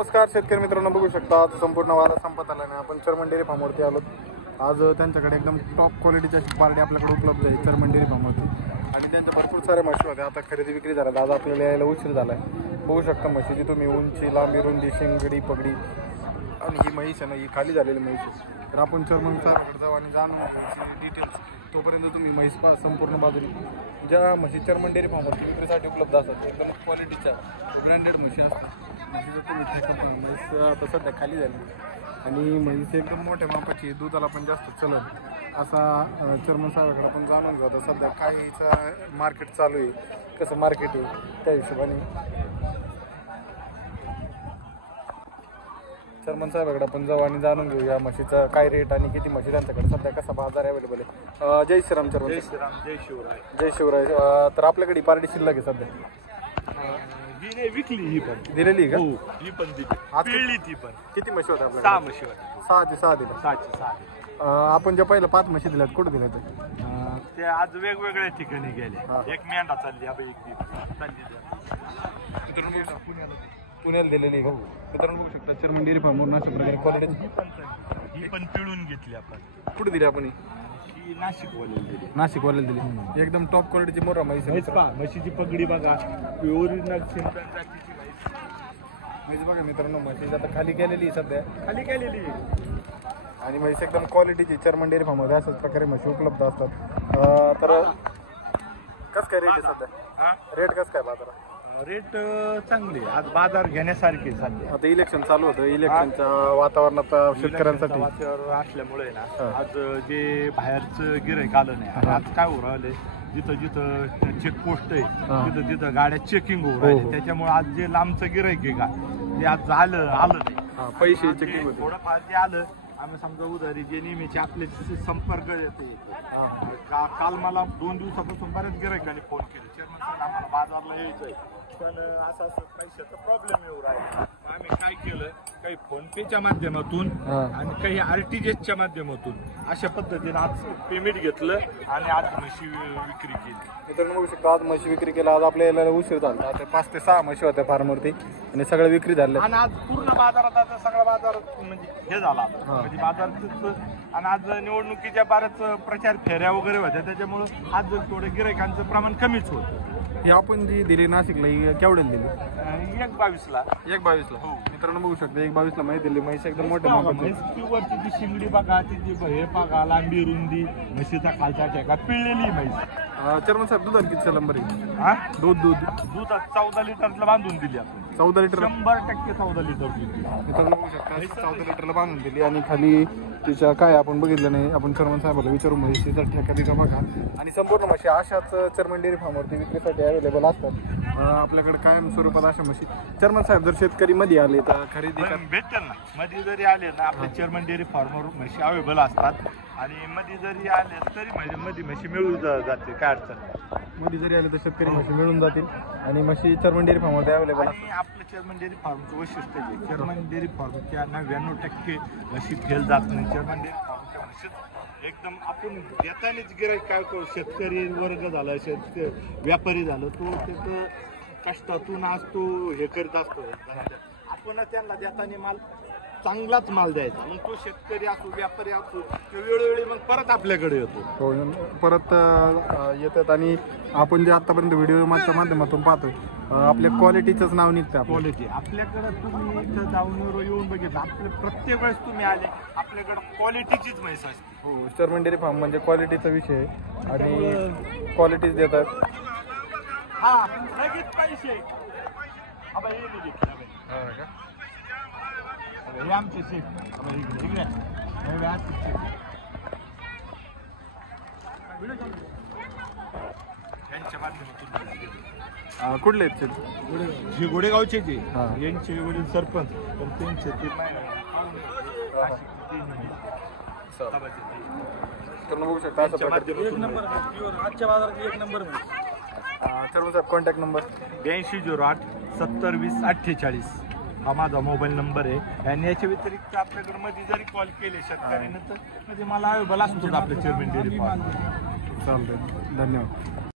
नमस्कार शेतकरी मित्रांनो, बघू शकता आज संपूर्ण वादा संपत आला. आपण चर्मन डेअरी फार्मवरती आलो. आज त्यांच्याकडे एकदम टॉप क्वालिटीच्या पार्टी आपल्याकडे उपलब्ध आहे चर्मन डेअरी फार्मवरती. आणि त्यांच्या भरपूर साऱ्या म्हशी होत्या. आता खरेदी विक्री झाल्या. आज आपल्याला यायला उशीर झाला आहे. बघू शकता म्हशीची तुम्ही उंची, लांबी, रुंदी, शिंगडी, पगडी आणि ही म्हैस आहे ना, ही खाली झालेली म्हैस आहे. तर आपण चर्मन साहेबाकडे जाऊ आणि जाणून डिटेल्स. तोपर्यंत तुम्ही म्हैस पहा संपूर्ण बाजूने. ज्या म्हशी चर्मन डेअरी फार्मवरती विक्रीसाठी उपलब्ध असतात एकदम क्वालिटीच्या ब्रँडेड म्हशी असतात. म्हशीचं तुम्ही ठेका म्हैस आता सध्या खाली झाली आणि म्हैस एकदम मोठ्या मापाची, दुधाला पण जास्त चलन असा चर्मन साहेबाकडे आपण जाणून घेऊ. आता सध्या काहीचा मार्केट चालू आहे, कसं मार्केट आहे त्या हिशोबाने चर्मन साहेबाकडे आपण जाऊ आणि जाणून घेऊ या म्हशीचा काय रेट आणि किती म्हशी त्यांच्याकडे सध्या कसा बाजार अवेलेबल आहे. जय श्रीराम चर्मन. जय श्रीराम. जय शिवराय. जय शिवराय. तर आपल्याकडे पार्टी शिल्लक आहे सध्या. ही विकली, ही पण दिलेली का? ही पण दिली, पिळली ती पण. किती म्हशी होत्या आपल्याकडे? 6 म्हशी होत्या. 6 दिल्या. 6 आपण ज्या पहिल्या 5 म्हशी दिल्यात कुठे दिल्या ते आज वेगवेगळ्या ठिकाणी गेले. एक मेंढा चालली, पुण्याला दिलेली. मित्रांनो बघू शकता चर्मन डेअरी फार्मवरून अशा प्रकारे क्वालिटी ही पण पिळून घेतली आपण. कुठे दिली आपण? ही नाशिकवाल्याला दिली. नाशिकवाल्याला दिली. एकदम टॉप क्वालिटीची मोरा म्हैस आहे. म्हशीची पगडी बघा, ओरिजिनल सिंधन जातीची म्हैस बघा मित्रांनो. म्हशी आता खाली गेलेली सध्या, खाली गेलेली आणि म्हैस एकदम क्वालिटीची चर्मन डेअरी फार्ममध्ये अशाच प्रकारे म्हशी उपलब्ध असतात. तर कसं काय रेट आहे सध्या? रेट कसं काय बाजारात? रेट चांगली. आज बाजार घेण्यासारखे सध्या. आता इलेक्शन चालू होतं. इलेक्शनच्या वातावरणात शेतकऱ्यांसाठी वातावरण असल्यामुळे ना आज जे बाहेरचं गिऱ्हाईक आलं नाही. आणि आज काय होऊ राहिले, जिथं जिथं चेकपोस्ट आहे तिथं तिथं गाड्या चेकिंग होऊ राहिले. त्याच्यामुळे आज जे लांबचं गिऱ्हाईक आहे का ते आज आलं नाही. पैसे चेकिंग होते. थोडंफार जे आलं, आम्ही समजा उधारी जे नेहमीचे आपले संपर्क येते. काल मला 2 दिवसापासून बऱ्याच गिऱ्हाईकांनी फोन केले, चेअरमन साहेब आम्हाला बाजारला यायचंय पण असं पैशाचा प्रॉब्लेम येऊ राहिला. आम्ही काय केलं, काही फोन पेच्या माध्यमातून आणि काही RTGSच्या माध्यमातून अशा पद्धतीने आज पेमेंट घेतलं आणि आज म्हशी विक्री केली. मित्रांनो बघू शकता आज म्हशी विक्री केला. आज आपल्याला उशीर झाला. आता 5 ते 6 म्हशी होत्या फार्मवरती आणि सगळ्या विक्री झाल्या. आणि आज पूर्ण बाजारात आता सगळा बाजार म्हणजे हे झाला म्हणजे बाजार. आणि आज निवडणुकीच्या बऱ्याच प्रचार फेऱ्या वगैरे होत्या, त्याच्यामुळं आज थोडं गिऱ्हाईकांचं प्रमाण कमीच होतं. ही आपण जी दिली नाशिकला ही केवढ्याला दिली? 1.22ला. 1.22ला. मित्रांनो बघू शकता 1.22ला म्हैस दिली. म्हैस एकदम मोठ्या मापाची. वरची ती शिंगडी बघा, तिची हे बघा, लांबी रुंदी, म्हशीचा खालचा ठेका, पिळलेली म्हैस. चर्मन साहेब दुधाला किती नंबर आहे? दूध 14 लिटरला बांधून दिली आपण. 14 लिटर 100% 14 लिटर दूध. मित्रांनो बघू शकता 14 लिटरला बांधून दिली. आणि खाली तिच्या काय आपण बघितलं नाही. आपण चर्मन साहेबाला विचारू म्हशीचा ठेका बिका बघा. आणि संपूर्ण म्हशी अशाच चर्मन डेअरी फार्मवरती विक्रीसाठी अवेलेबल असतात आपल्याकडे कायम स्वरूपात अशा म्हशी. चर्मन साहेब जर शेतकरी मध्ये आले तर खरेदी भेटतील ना. मध्ये जरी आले ना आपल्या चेअरमन डेअरी फार्मवर म्हशी अवेलेबल असतात. आणि मध्ये जरी आले तरी मध्ये म्हशी मिळून जाते, काय अडचण. मध्ये जरी आले तर शेतकरी म्हशी मिळून जातील आणि म्हशी चर्मन डेअरी फार्ममध्ये अवेलेबल असतात. आणि आपलं चेअरमन डेअरी फार्मचं वैशिष्ट्य आहे, चेअरमन डेअरी फार्मच्या 99% म्हशी फेल जात नाही. चेअरमन डेअरी फार्मच्या म्हशीत एकदम आपण देतानीच गिऱ्हाईक काय करू, शेतकरी वर्ग झाला, व्यापारी झालं, तो त्याचं कष्टातून आज तो हे करीत असतो. आपण त्यांना देताना माल चांगलाच माल द्यायचा. मग तो शेतकरी असो, व्यापारी असो, वेळोवेळी मग परत आपल्याकडे येतो. हो, परत येतात. आणि आपण जे आतापर्यंत व्हिडिओ माध्यमातून पाहतोय आपल्या क्वालिटीचंच नाव निघतं. क्वालिटी आपल्याकडं तुम्ही इथं जाऊन येऊन बघितलं, आपल्या प्रत्येक वेळेस तुम्ही आले आपल्याकडं क्वालिटीचीच म्हैस असते. हो, चर्मन डेअरी फार्म म्हणजे क्वालिटीचा विषय आहे आणि क्वालिटीच देतात. लगेच पैसे हे आमचे शेत त्यांच्या माध्यमातून. कुठले आहेत? जे गोडेगावचे जे यांचे वडील सरपंच, पण त्यांचे ते बघू शकता आजच्या बाजारात 1 नंबर. चर्मन साहेब कॉन्टॅक्ट नंबर 8208 70 20 48 हा माझा मोबाईल नंबर आहे. आणि याच्या व्यतिरिक्त आपल्याकडे मध्ये जरी कॉल केले शेतकऱ्यानं तर मध्ये मला अवेलेबल असतो आपल्या चेअरमन डेअरी फार्म. चालतंय. धन्यवाद.